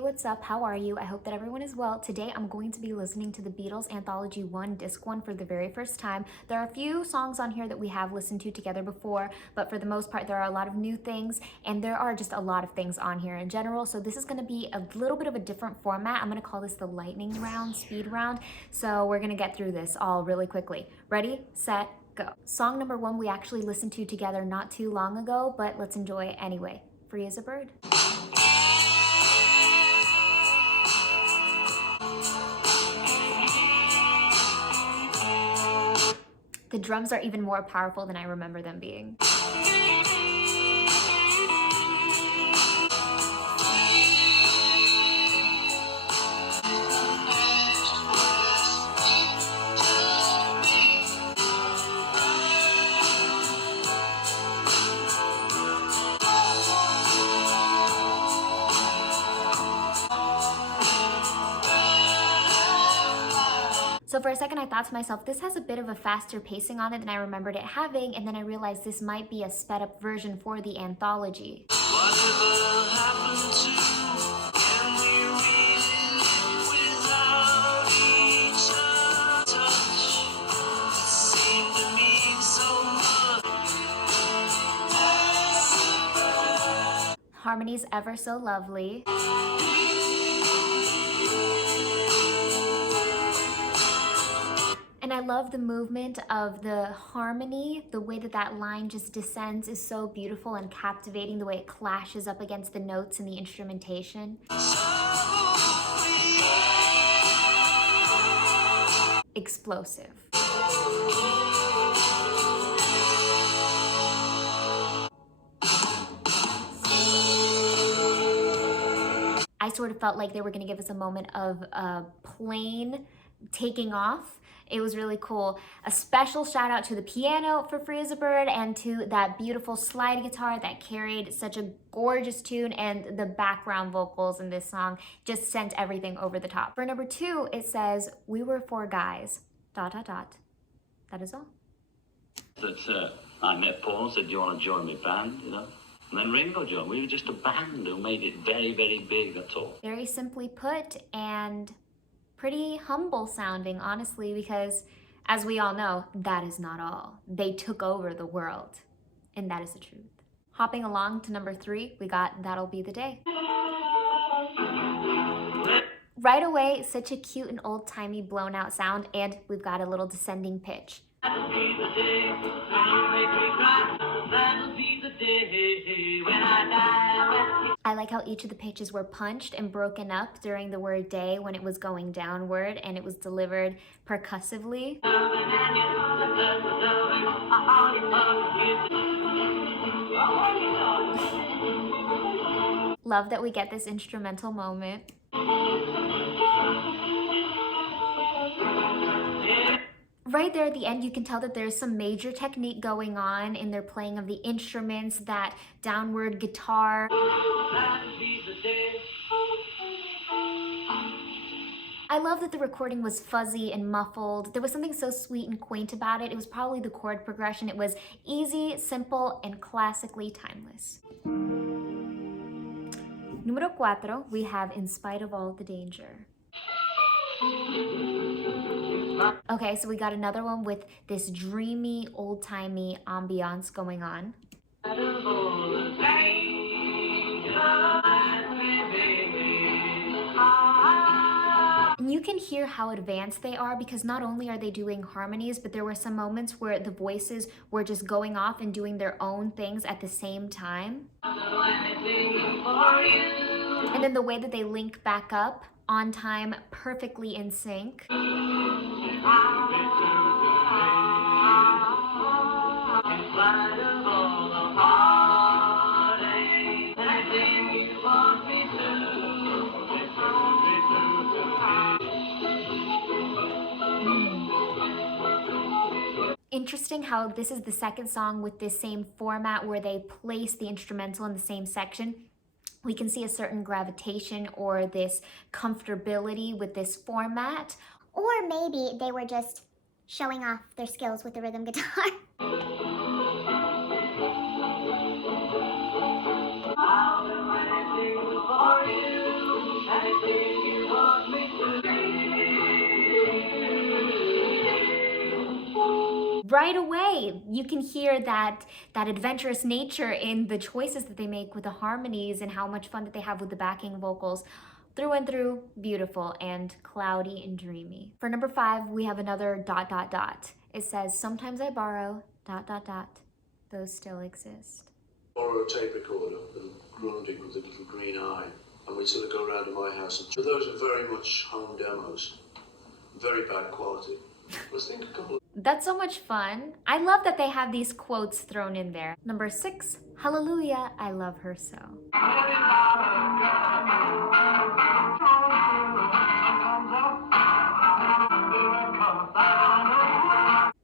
Hey, what's up? How are you? I hope that everyone is well. Today I'm going to be listening to the Beatles Anthology 1 Disc 1 for the very first time. There are a few songs on here that we have listened to together before, but for the most part there are a lot of new things, and there are just a lot of things on here in general. So this is going to be a little bit of a different format. I'm going to call this the lightning round, speed round. So we're going to get through this all really quickly. Ready, set, go. Song number 1 we actually listened to together not too long ago, but let's enjoy it anyway. Free as a bird. The drums are even more powerful than I remember them being. So for a second I thought to myself, this has a bit of a faster pacing on it than I remembered it having, and then I realized this might be a sped up version for the anthology. Harmony's ever so lovely. And I love the movement of the harmony. The way that that line just descends is so beautiful and captivating, the way it clashes up against the notes and the instrumentation. Explosive. I sort of felt like they were going to give us a moment of a plane taking off. It was really cool. A special shout out to the piano for Free as a Bird, and to that beautiful slide guitar that carried such a gorgeous tune, and the background vocals in this song just sent everything over the top. For number 2, it says, "We were 4 guys, ... That is all." That I met Paul and said, "Do you want to join my band?" You know? And then Ringo joined. We were just a band who made it very, very big, that's all. Very simply put, and pretty humble sounding, honestly, because as we all know, that is not all. They took over the world, and that is the truth. Hopping along to number 3, we got That'll Be the Day. Right away, such a cute and old-timey blown out sound, and we've got a little descending pitch. That'll be the day when you make me cry. That'll be the day when I die. I like how each of the pitches were punched and broken up during the word day when it was going downward, and it was delivered percussively. Love that we get this instrumental moment. Right there at the end, you can tell that there's some major technique going on in their playing of the instruments, that downward guitar. I love that the recording was fuzzy and muffled. There was something so sweet and quaint about it. It was probably the chord progression. It was easy, simple, and classically timeless. Numero 4, we have In Spite of All the Danger. Okay, so we got another one with this dreamy, old-timey ambiance going on. And you can hear how advanced they are, because not only are they doing harmonies, but there were some moments where the voices were just going off and doing their own things at the same time. And then the way that they link back up on time, perfectly in sync. Interesting how this is the second song with this same format where they place the instrumental in the same section. We can see a certain gravitation or this comfortability with this format. Or maybe they were just showing off their skills with the rhythm guitar. Right away, you can hear that adventurous nature in the choices that they make with the harmonies and how much fun that they have with the backing vocals. Through and through, beautiful and cloudy and dreamy. For number 5, we have another ... It says, sometimes I borrow ... Those still exist. Borrow a tape recorder and Grundig with a little green eye, and we'd sort of go around to my house. And those are very much home demos, very bad quality. Let's think a couple of... That's so much fun. I love that they have these quotes thrown in there. Number 6, Hallelujah, I Love Her So.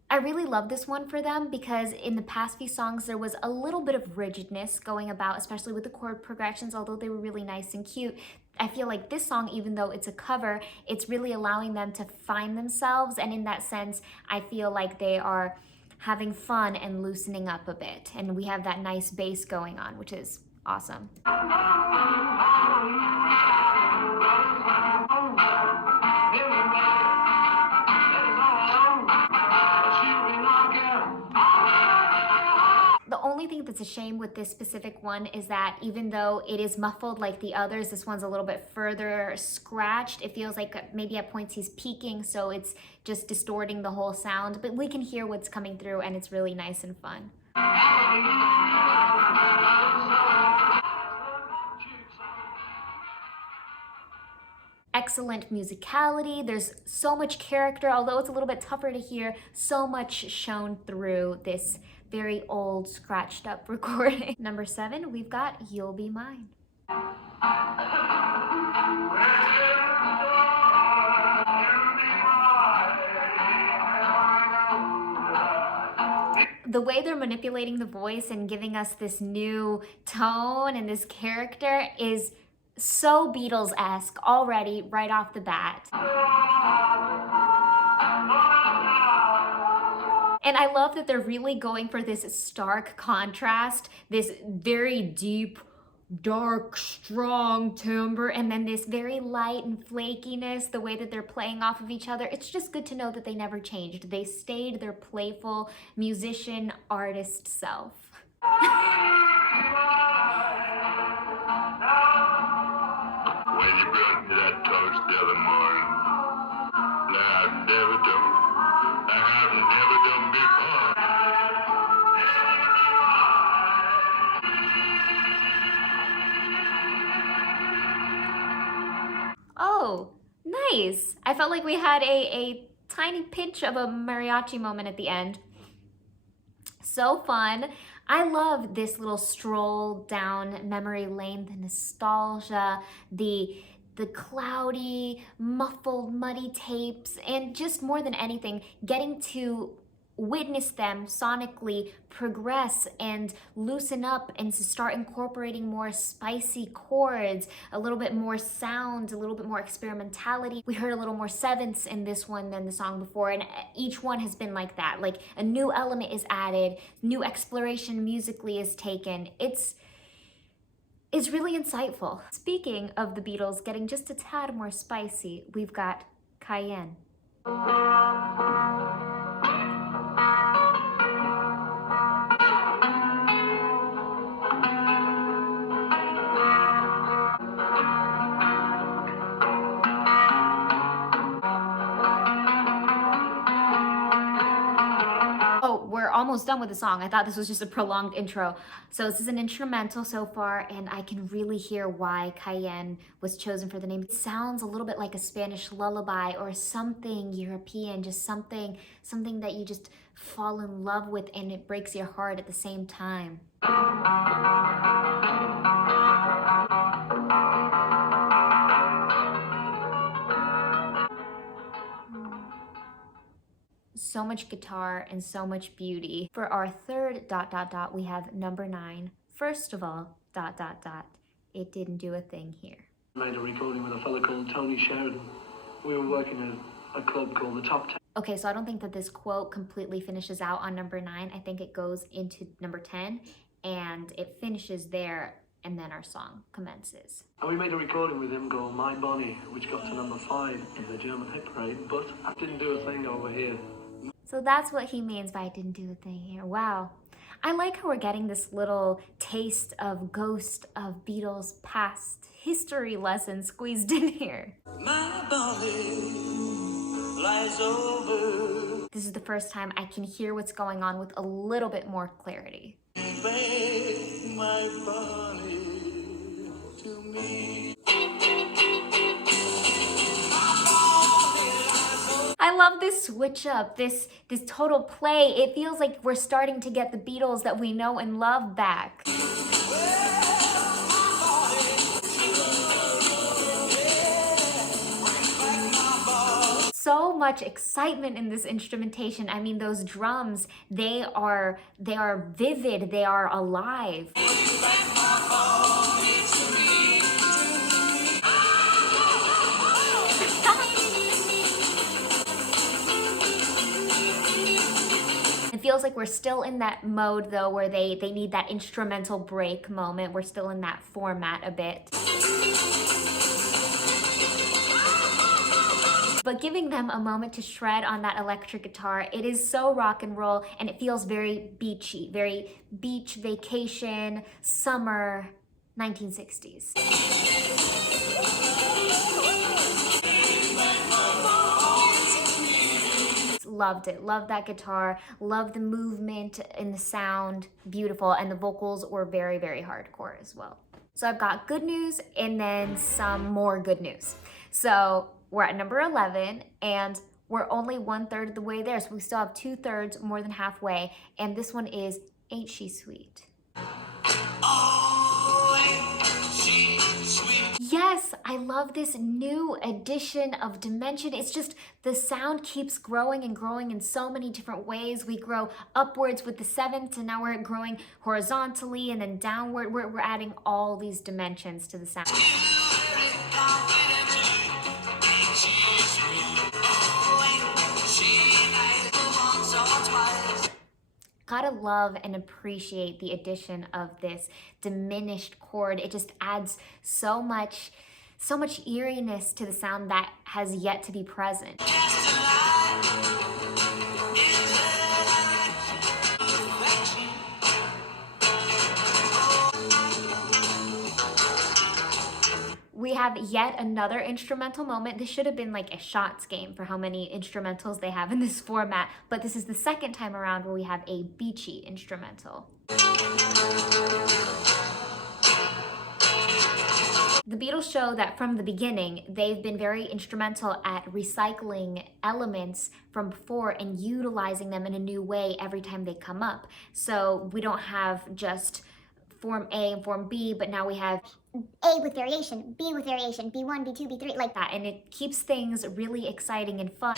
I really love this one for them because in the past few songs there was a little bit of rigidness going about, especially with the chord progressions, although they were really nice and cute. I feel like this song, even though it's a cover, it's really allowing them to find themselves, and in that sense, I feel like they are having fun and loosening up a bit, and we have that nice bass going on, which is awesome. The only thing that's a shame with this specific one is that even though it is muffled like the others, this one's a little bit further scratched. It feels like maybe at points he's peaking, so it's just distorting the whole sound, but we can hear what's coming through and it's really nice and fun. Excellent musicality. There's so much character, although it's a little bit tougher to hear, so much shown through this very old, scratched up recording. Number 7, we've got You'll Be Mine. The way they're manipulating the voice and giving us this new tone and this character is so Beatles-esque already, right off the bat. And I love that they're really going for this stark contrast, this very deep, dark, strong timbre, and then this very light and flakiness, the way that they're playing off of each other. It's just good to know that they never changed. They stayed their playful musician, artist self. When you brought me that toast the other morning, I've never done before. Oh, nice. I felt like we had a tiny pinch of a mariachi moment at the end. So fun. I love this little stroll down memory lane, the nostalgia, the cloudy, muffled, muddy tapes, and just more than anything, getting to witness them sonically progress and loosen up and to start incorporating more spicy chords, a little bit more sound, a little bit more experimentality. We heard a little more sevenths in this one than the song before, and each one has been like that. Like a new element is added, new exploration musically is taken. It's really insightful. Speaking of the Beatles getting just a tad more spicy, we've got Cayenne. We're almost done with the song. I thought this was just a prolonged intro. So this is an instrumental so far, and I can really hear why Cayenne was chosen for the name. It sounds a little bit like a Spanish lullaby or something European, just something that you just fall in love with and it breaks your heart at the same time. So much guitar and so much beauty. For our third ... we have number 9. First of all, ... it didn't do a thing here. I made a recording with a fella called Tony Sheridan. We were working at a club called the Top 10. Okay, so I don't think that this quote completely finishes out on number 9. I think it goes into number 10 and it finishes there and then our song commences. And we made a recording with him called My Bonnie, which got to number 5 in the German hit parade, but I didn't do a thing over here. So that's what he means by I didn't do a thing here. Wow. I like how we're getting this little taste of ghost of Beatles past history lesson squeezed in here. My body lies over. This is the first time I can hear what's going on with a little bit more clarity. My body to me. I love this switch up, this total play. It feels like we're starting to get the Beatles that we know and love back. So much excitement in this instrumentation. I mean, those drums, they are vivid, they are alive. It feels like we're still in that mode though where they need that instrumental break moment. We're still in that format a bit. But giving them a moment to shred on that electric guitar, it is so rock and roll, and it feels very beachy, very beach vacation, summer, 1960s. Loved it, loved that guitar, loved the movement in the sound, beautiful, and the vocals were very, very hardcore as well. So I've got good news and then some more good news. So we're at number 11 and we're only 1/3 of the way there. So we still have 2/3, more than halfway. And this one is Ain't She Sweet? Yes, I love this new addition of dimension. It's just the sound keeps growing and growing in so many different ways. We grow upwards with the 7th, and now we're growing horizontally and then downward. We're adding all these dimensions to the sound. Gotta love and appreciate the addition of this diminished chord. It just adds so much eeriness to the sound that has yet to be present. We have yet another instrumental moment. This should have been like a shots game for how many instrumentals they have in this format, but this is the second time around where we have a beachy instrumental. The Beatles show that from the beginning, they've been very instrumental at recycling elements from before and utilizing them in a new way every time they come up. So we don't have just form A and form B, but now we have A with variation, B with variation, B1, B2, B3, like that, and it keeps things really exciting and fun.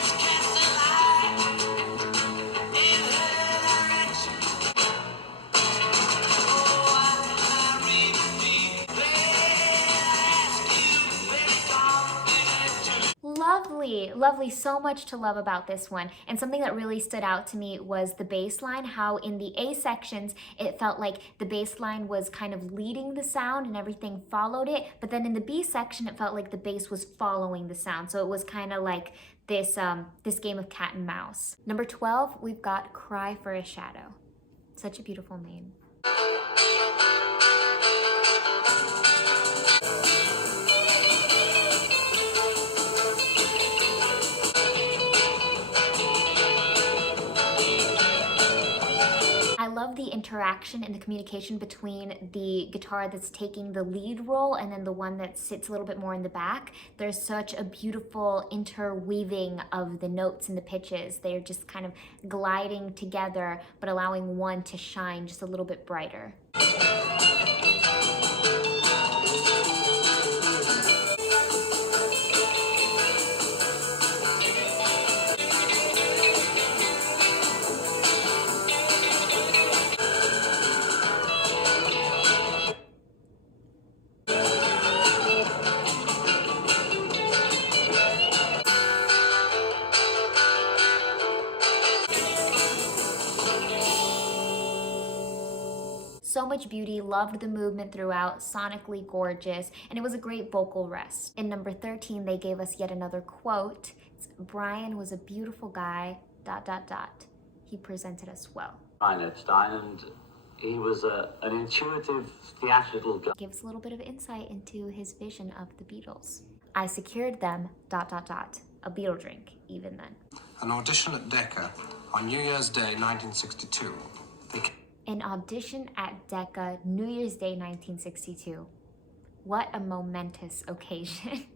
Lovely, lovely, so much to love about this one. And something that really stood out to me was the bass line, how in the A sections, it felt like the bass line was kind of leading the sound and everything followed it. But then in the B section, it felt like the bass was following the sound. So it was kind of like this game of cat and mouse. Number 12, we've got Cry for a Shadow. Such a beautiful name. I love the interaction and the communication between the guitar that's taking the lead role and then the one that sits a little bit more in the back. There's such a beautiful interweaving of the notes and the pitches. They're just kind of gliding together, but allowing one to shine just a little bit brighter. So much beauty, loved the movement throughout, sonically gorgeous, and it was a great vocal rest. In number 13, they gave us yet another quote. It's, Brian was a beautiful guy, ... He presented us well. Brian Epstein, and he was an intuitive, theatrical guy. Gives a little bit of insight into his vision of the Beatles. I secured them ... A Beatle drink, even then. An audition at Decca on New Year's Day 1962. An audition at Decca, New Year's Day 1962. What a momentous occasion.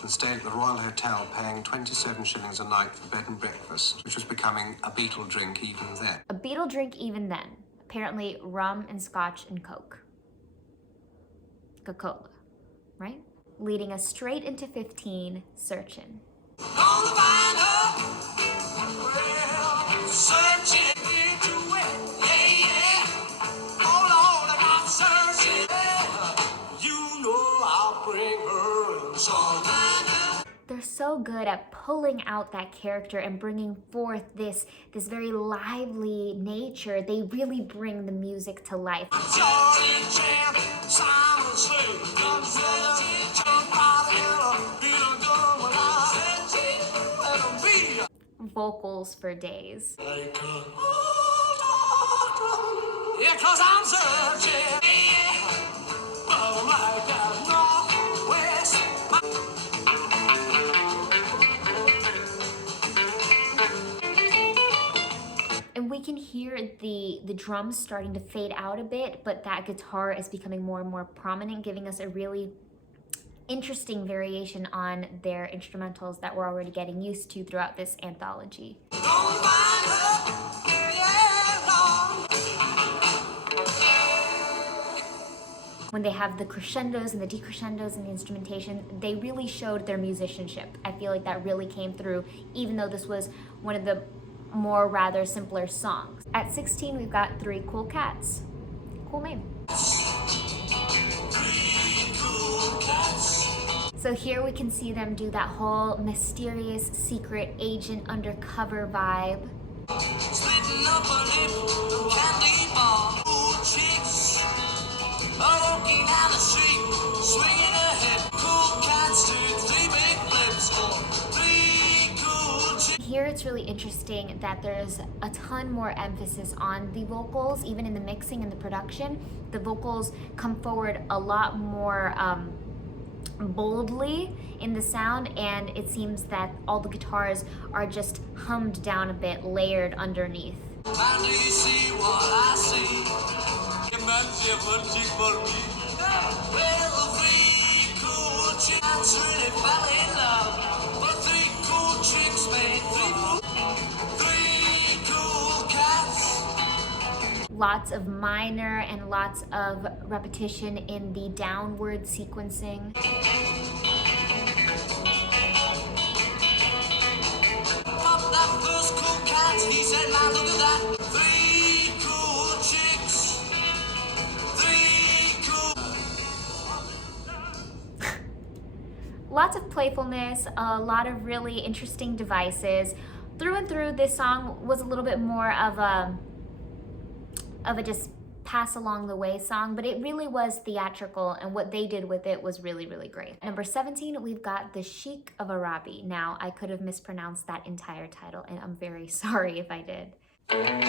And stayed at the Royal Hotel paying 27 shillings a night for bed and breakfast, which was becoming a Beatle drink even then. A Beatle drink even then. Apparently rum and scotch and Coke. Coca-Cola, right? Leading us straight into 15, Searchin'. Gonna find her. Well, searching into it. Yeah, yeah. Oh, Lord, I'm searching. You know I'll bring her in some. They're so good at pulling out that character and bringing forth this very lively nature. They really bring the music to life. Vocals for days. Yeah, 'cause I'm searching. Oh my God, Northwest. And we can hear the drums starting to fade out a bit, but that guitar is becoming more and more prominent, giving us a really interesting variation on their instrumentals that we're already getting used to throughout this anthology. When they have the crescendos and the decrescendos and the instrumentation, they really showed their musicianship. I feel like that really came through, even though this was one of the more rather simpler songs. At 16, we've got Three Cool Cats. Cool name. So here we can see them do that whole mysterious secret agent undercover vibe. Splitting up a little candy bar. Cool chicks walking down the street, swinging her head. Cool cats do three big flips for three cool chicks. Here it's really interesting that there's a ton more emphasis on the vocals, even in the mixing and the production. The vocals come forward a lot more boldly in the sound, and it seems that all the guitars are just hummed down a bit, layered underneath. And do you see what I see? Well, three cool chicks really fell in love, but three cool chicks made three cool cats. Lots of minor and lots of repetition in the downward sequencing. Pop that first cool cat, he said, now look at that. Three cool chicks. Three cool. Lots of playfulness, a lot of really interesting devices. Through and through, this song was a little bit more of a just pass along the way song, but it really was theatrical, and what they did with it was really, really great. Number 17, we've got The Sheik of Arabi. Now, I could have mispronounced that entire title, and I'm very sorry if I did. When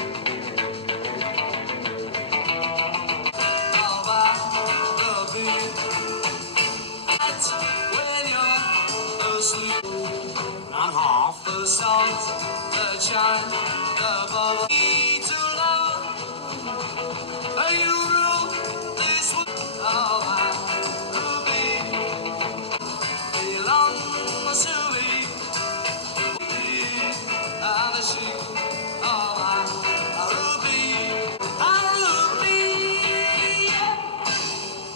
you're asleep, I'm half the salt, the chime, the bubble. You rule this world. Oh, my ruby belongs to me. The sheep. Oh, my ruby.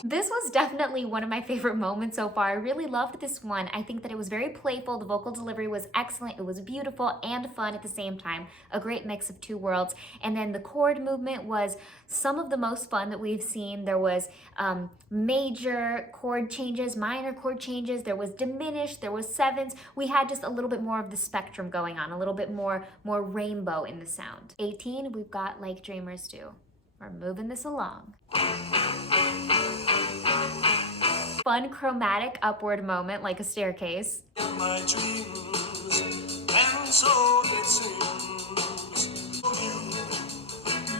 This was definitely one of my favorite moments so far. I really loved this one. I think that it was very playful. The vocal delivery was excellent. It was beautiful and fun at the same time. A great mix of two worlds. And then the chord movement was some of the most fun that we've seen. There was major chord changes, minor chord changes. There was diminished. There was sevenths. We had just a little bit more of the spectrum going on, a little bit more rainbow in the sound. 18, we've got Like Dreamers Do. We're moving this along. Fun chromatic upward moment like a staircase. In my dreams, and so it seems,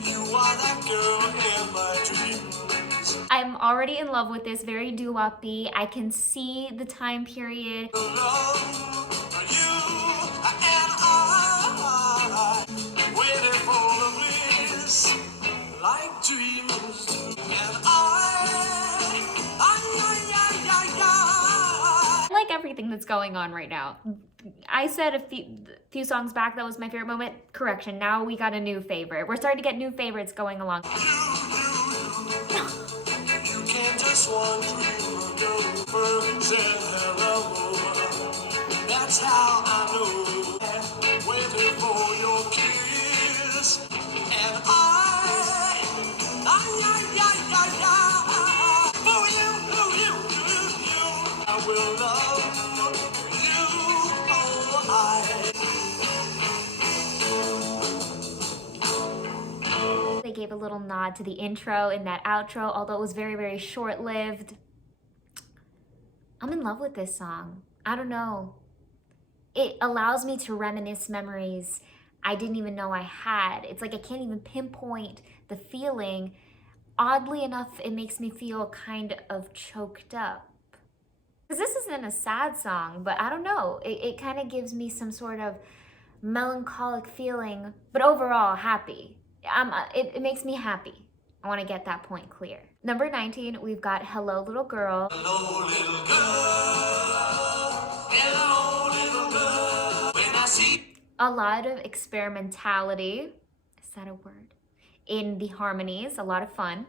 you are that girl in my dreams. I'm already in love with this, very doo-wop-y. I can see the time period. Love you and I, waiting for the bliss, like dreamers do. And I like everything that's going on right now. I said a few songs back that was my favorite moment. Correction, now we got a new favorite. We're starting to get new favorites going along. you can't just one dream ago, first said hello. That's how I know, waiting for your kiss. And for you, I will love you, They gave a little nod to the intro in that outro, although it was very, very short-lived. I'm in love with this song. I don't know. It allows me to reminisce memories I didn't even know I had. It's like I can't even pinpoint the feeling. Oddly enough, it makes me feel kind of choked up. Because this isn't a sad song, but I don't know. It kind of gives me some sort of melancholic feeling, but overall happy. It makes me happy. I want to get that point clear. Number 19, we've got Hello Little Girl. hello, little girl. Hello, little girl. When I see A lot of experimentality, is that a word? In the harmonies, a lot of fun.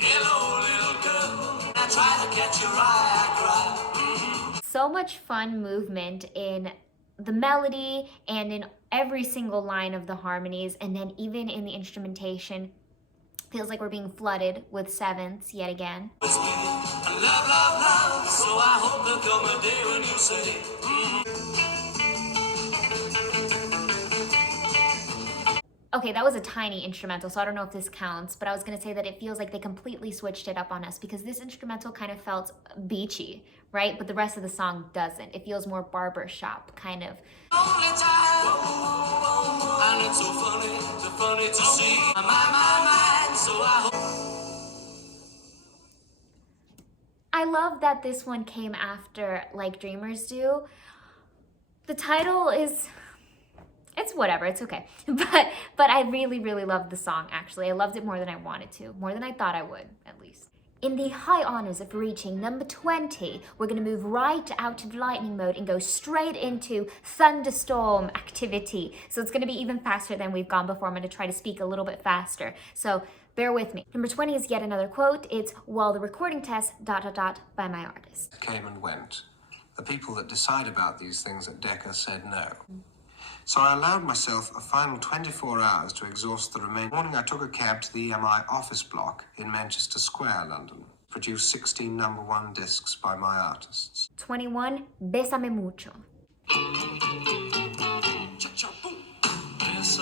hello, little girl. I try to catch your eye, I cry. So much fun movement in the melody and in every single line of the harmonies, and then even in the instrumentation. Feels like we're being flooded with sevenths yet again. Love, love, love. So I hope there'll come a day when you say, Okay, that was a tiny instrumental, so I don't know if this counts, but I was gonna say that it feels like they completely switched it up on us because this instrumental kind of felt beachy, right? But the rest of the song doesn't. It feels more barbershop, kind of. only time. And it's so funny to see. My mind, so I hope. I love that this one came after Like Dreamers Do. The title is, it's whatever, it's okay. But I really, really loved the song, actually. I loved it more than I wanted to, more than I thought I would, at least. In the high honors of reaching number 20, we're gonna move right out of lightning mode and go straight into thunderstorm activity. So it's gonna be even faster than we've gone before. I'm gonna try to speak a little bit faster. So bear with me. Number 20 is yet another quote. It's "While the recording test ... by my artist." Came and went. The people that decide about these things at Decca said no. So I allowed myself a final 24 hours to exhaust the remaining. Morning I took a cab to the EMI office block in Manchester Square, London. Produced 16 #1 discs by my artists. 21, "Bésame mucho." Cha-cha-boom. Yes,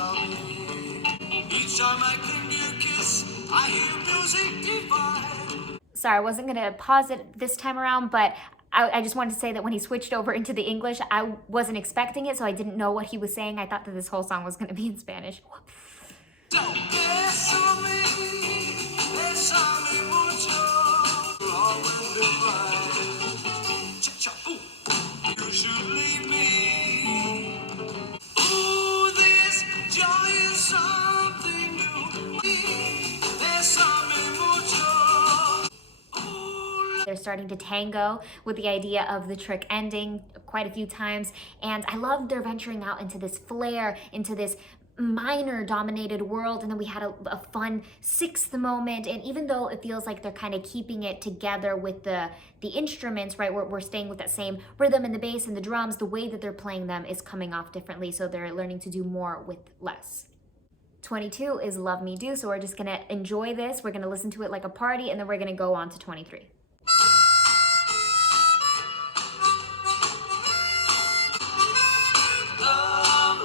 each time I give you a kiss, I hear music divine. Sorry, I wasn't gonna pause it this time around, but I just wanted to say that when he switched over into the English, I wasn't expecting it, so I didn't know what he was saying. I thought that this whole song was gonna be in Spanish. Whoops. Bésame mucho. Cha-cha-boom. You should leave me. Ooh, this joy is something new. Bésame mucho. They're starting to tango with the idea of the trick ending quite a few times, and I love they're venturing out into this flare, into this minor dominated world, and then we had a fun sixth moment. And even though it feels like they're kind of keeping it together with the instruments, right, we're staying with that same rhythm and the bass and the drums, the way that they're playing them is coming off differently, so they're learning to do more with less. 22 is Love Me Do, so we're just gonna enjoy this, we're gonna listen to it like a party, and then we're gonna go on to 23.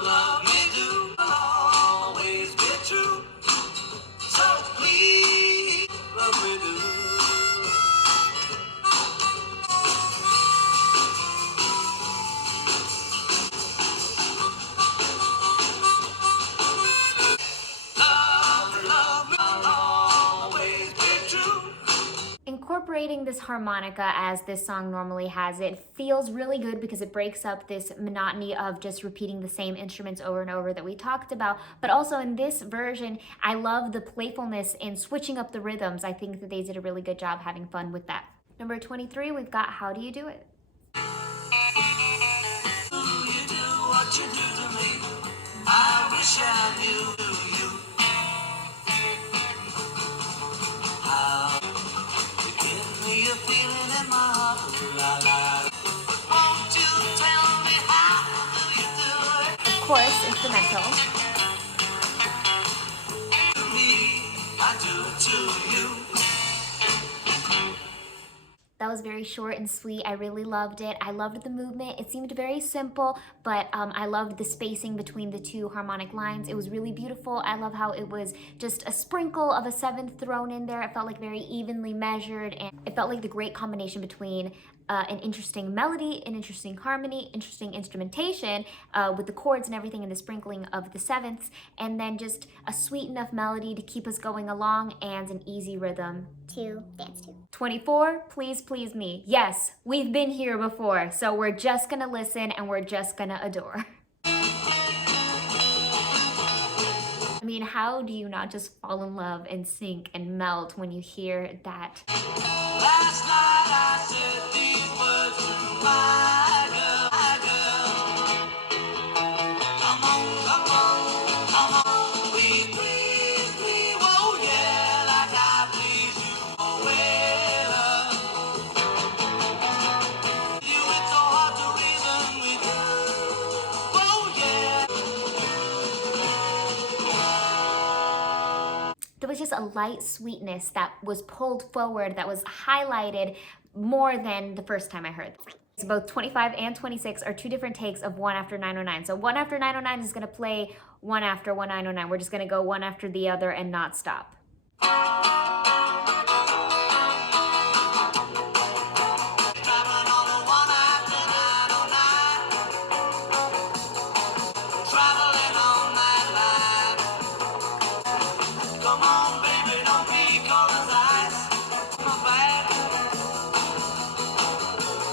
Love me do, always be true. separating this harmonica as this song normally has it feels really good because it breaks up this monotony of just repeating the same instruments over and over that we talked about. But also in this version, I love the playfulness in switching up the rhythms. I think that they did a really good job having fun with that. Number 23, we've got How Do You Do It? You do what you do to me. I wish I knew you. How you give me a feeling in my heart. La, la. Won't you tell me how do you do it? Of course, instrumental. To me, I do it to you. That was very short and sweet. I really loved it. I loved the movement. It seemed very simple, but I loved the spacing between the two harmonic lines. It was really beautiful. I love how it was just a sprinkle of a seventh thrown in there. It felt like very evenly measured, and it felt like the great combination between an interesting melody, an interesting harmony, interesting instrumentation with the chords and everything and the sprinkling of the sevenths, and then just a sweet enough melody to keep us going along and an easy rhythm To dance to. 24, Please Please Me. Yes, we've been here before, so we're just gonna listen and we're just gonna adore. I mean, how do you not just fall in love and sink and melt when you hear that? Last night I said these words to my girl, my girl. Come on, come on, come on. Please, please, please, oh yeah, like I please you, oh well. You, it's so hard to reason with you, oh yeah. There was just a light sweetness that was pulled forward, that was highlighted more than the first time I heard this. So both 25 and 26 are two different takes of One After 909. So One After 909 is gonna play one after 1909. We're just gonna go one after the other and not stop. Traveling on the one after 909. Traveling on that line. Come on, baby, don't be cold as ice. Come back.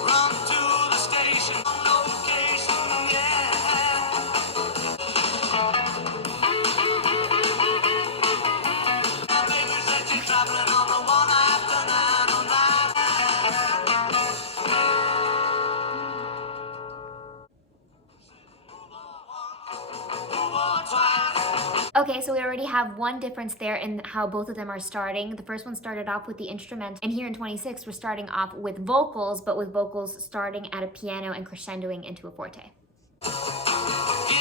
Run to the station, location, yeah. Baby said she's traveling on the one after 909. Okay, so we already have one difference there in how both of them are starting. The first one started off with the instrument, and here in 26, we're starting off with vocals, but with vocals starting at a piano and crescendoing into a forte. You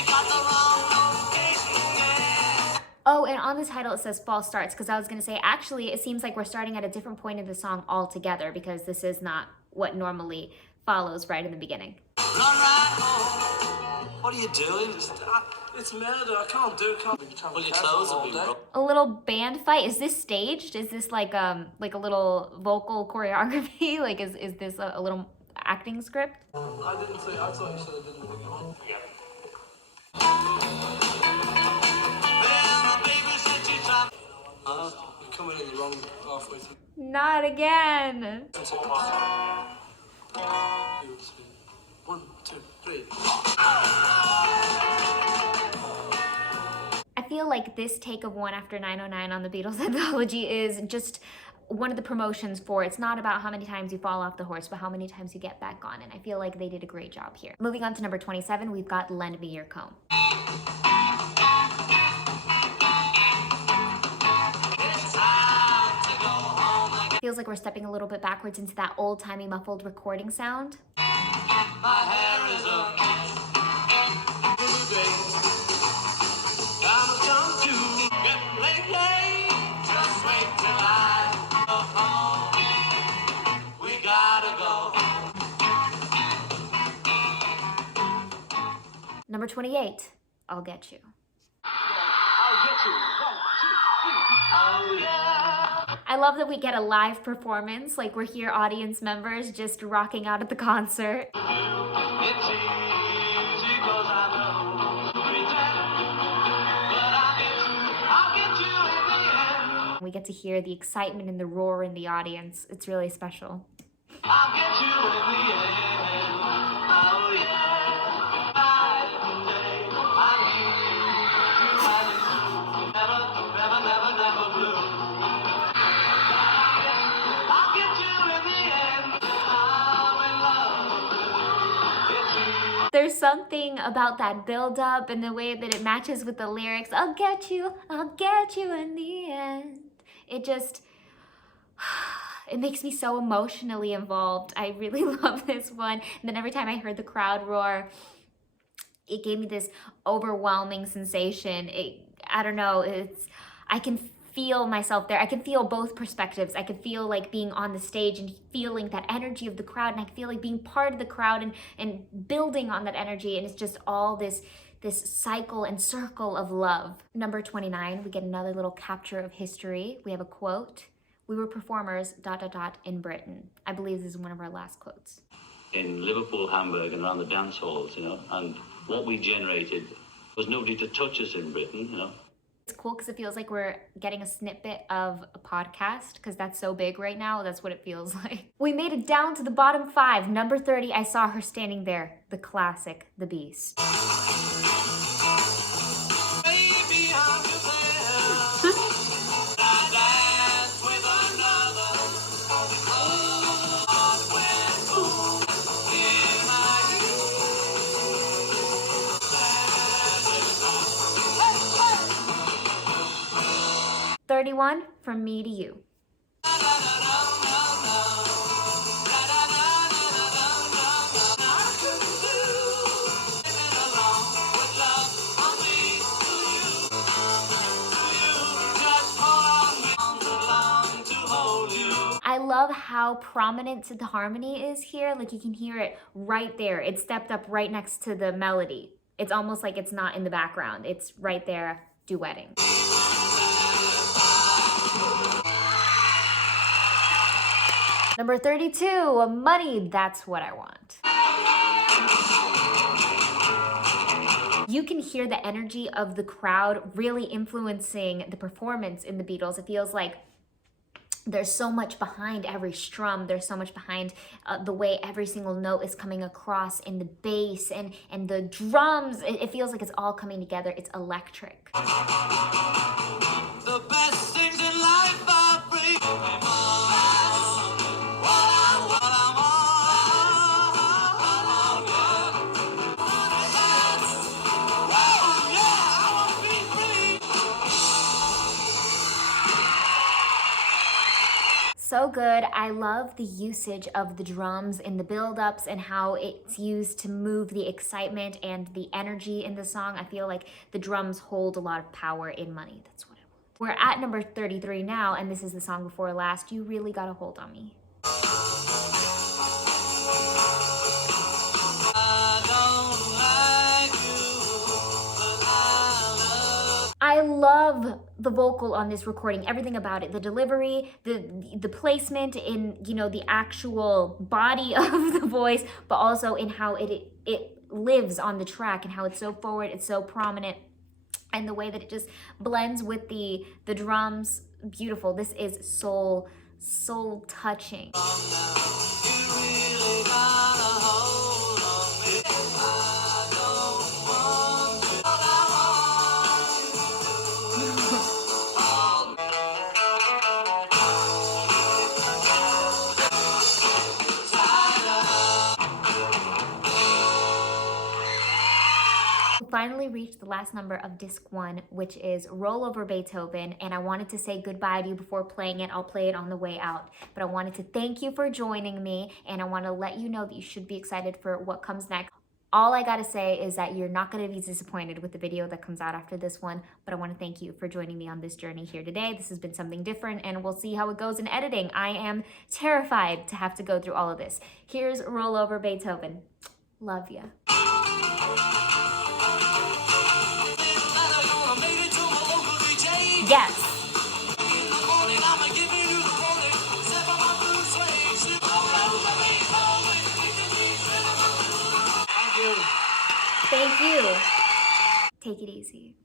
got the wrong location, yeah. Oh, and on the title it says false starts, because I was gonna say, actually, it seems like we're starting at a different point in the song altogether, because this is not what normally follows right in the beginning. Run right home. What are you doing? It's murder. I can't do it. Well, your clothes will be broken. A little band fight. Is this staged? Is this like a little vocal choreography? Like is this a little acting script? I didn't say. I thought you said I didn't think it. Well, my baby said she's traveling. You're coming in the wrong halfway through. Not again. 1, 2, 3. I feel like this take of One After 909 on the Beatles Anthology is just one of the promotions for it's not about how many times you fall off the horse, but how many times you get back on. And I feel like they did a great job here. Moving on to number 27, we've got Lend Me Your Comb. Feels like we're stepping a little bit backwards into that old-timey muffled recording sound. My hair is a mess. Time has come to get late. Just wait till I go home. We gotta go. Number 28, I'll Get You. I'll get you. 1, 2, 3. Oh yeah. I love that we get a live performance, like we're here audience members just rocking out at the concert. It's easy 'cause I know to pretend, but I'll get you in the end. We we get to hear the excitement and the roar in the audience. It's really special. I'll get you in the end. Oh yeah. Night and day. I need you. Never, never, never, never blue. I'll get you in the end. I'm in love. It's you. There's something about that build up and the way that it matches with the lyrics. I'll get you in the end. It just, it makes me so emotionally involved. I really love this one. And then every time I heard the crowd roar, it gave me this overwhelming sensation. I don't know, I can feel myself there. I can feel both perspectives. I can feel like being on the stage and feeling that energy of the crowd, and I can feel like being part of the crowd and building on that energy. And it's just all this cycle and circle of love. Number 29, we get another little capture of history. We have a quote. We were performers ... in Britain. I believe this is one of our last quotes. In Liverpool, Hamburg, and around the dance halls, you know, and what we generated was nobody to touch us in Britain, you know. It's cool because it feels like we're getting a snippet of a podcast because that's so big right now. That's what it feels like. We made it down to the bottom 5. Number 30, I Saw Her Standing There. The classic, The Beast. Baby, I'm your there. I dance with another. Oh, when cool in my youth. 31, From Me to You. I love how prominent the harmony is here. Like you can hear it right there. It's stepped up right next to the melody. It's almost like it's not in the background. It's right there duetting. Number 32, Money, That's What I Want. You can hear the energy of the crowd really influencing the performance in the Beatles. It feels like there's so much behind every strum. There's so much behind the way every single note is coming across in the bass and the drums. It feels like it's all coming together. It's electric. The best things in life are free. So good. I love the usage of the drums in the build-ups and how it's used to move the excitement and the energy in the song. I feel like the drums hold a lot of power in Money. That's what I want. We're at number 33 now, and this is the song before last, You Really Got a Hold on Me. I love the vocal on this recording, everything about it, the delivery, the placement in, you know, the actual body of the voice, but also in how it lives on the track and how it's so forward, it's so prominent, and the way that it just blends with the drums. Beautiful. This is soul touching. Finally reached the last number of disc 1, which is Rollover Beethoven, and I wanted to say goodbye to you before playing it. I'll play it on the way out, but I wanted to thank you for joining me, and I want to let you know that you should be excited for what comes next. All I gotta say is that you're not gonna be disappointed with the video that comes out after this one, but I want to thank you for joining me on this journey here today. This has been something different, and we'll see how it goes in editing. I am terrified to have to go through all of this. Here's Rollover Beethoven. Love ya. Yes. Thank you. Take it easy.